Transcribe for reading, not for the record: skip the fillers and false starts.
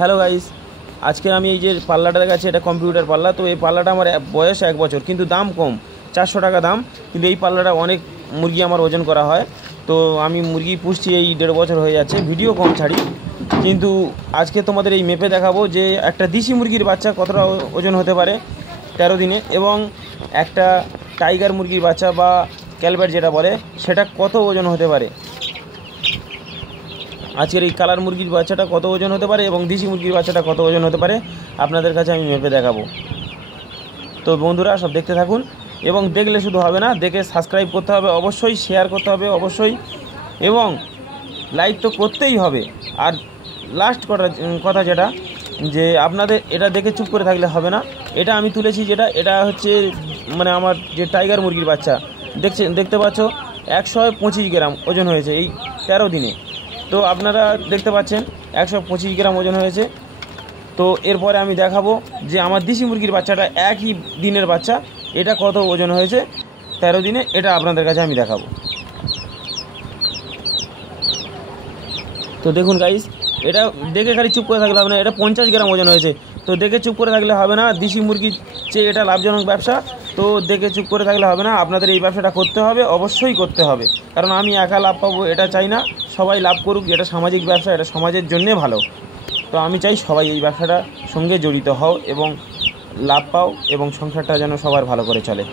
Hello guys, আজকে আমি এই যে পাল্লাটা দেখাচ্ছি এটা কম্পিউটার পাল্লা। তো এই পাল্লাটা আমার বয়স 1 বছর, কিন্তু দাম কম, 400 টাকা দাম। কিন্তু এই পাল্লাটা অনেক মুরগি আমার ওজন করা হয়। তো আমি মুরগি পুষছি এই 1.5 বছর হয়ে যাচ্ছে, ভিডিও কম ছাড়ি। কিন্তু আজকে তোমাদের এই মেপে দেখাবো যে একটা দেশি মুরগির বাচ্চা কতটা ওজন হতে পারে 13 দিনে, এবং একটা টাইগার মুরগির বাচ্চা বা ক্যালবার্ট যেটা বলে সেটা কত ওজন হতে পারে। আজকের এই কালার মুরগির বাচ্চাটা কত ওজন হতে পারে এবং দেশি মুরগির বাচ্চাটা কত ওজন হতে পারে আপনাদের কাছে আমি মেপে দেখাবো। তো বন্ধুরা সব দেখতে থাকুন, এবং দেখলে শুধু হবে না, দেখে সাবস্ক্রাইব করতে হবে অবশ্যই, শেয়ার করতে হবে অবশ্যই, এবং লাইক তো করতেই হবে। আর লাস্ট কথা যেটা, যে আপনাদের এটা দেখে চুপ করে থাকলে হবে না। এটা আমি তুলেছি, এটা হচ্ছে মানে আমার যে টাইগার মুরগির বাচ্চা দেখতে পাচ্ছ 125 গ্রাম ওজন হয়েছে এই 13 দিনে। তো আপনারা দেখতে পাচ্ছেন 125 গ্রাম ওজন হয়েছে। তো এরপরে আমি দেখাবো যে আমার দেশি মুরগির বাচ্চাটা একই দিনের বাচ্চা, এটা কত ওজন হয়েছে 13 দিনে, এটা আপনাদের কাছে আমি দেখাবো। তো দেখুন গাইস, এটা দেখে খালি চুপ করে থাকলে হবে না, এটা 50 গ্রাম ওজন হয়েছে। তো দেখে চুপ করে থাকলে হবে না, দেশি মুরগির চেয়ে এটা লাভজনক ব্যবসা। তো দেখে চুপ করে থাকলে হবে না, আপনাদের এই ব্যবসাটা করতে হবে, অবশ্যই করতে হবে। কারণ আমি একা লাভ পাবো এটা চাই না, সবাই লাভ করুক। এটা সামাজিক ব্যবসা, এটা সমাজের জন্যে ভালো। তো আমি চাই সবাই এই ব্যবসাটার সঙ্গে জড়িত হও এবং লাভ পাও, এবং সংসারটা যেন সবার ভালো করে চলে।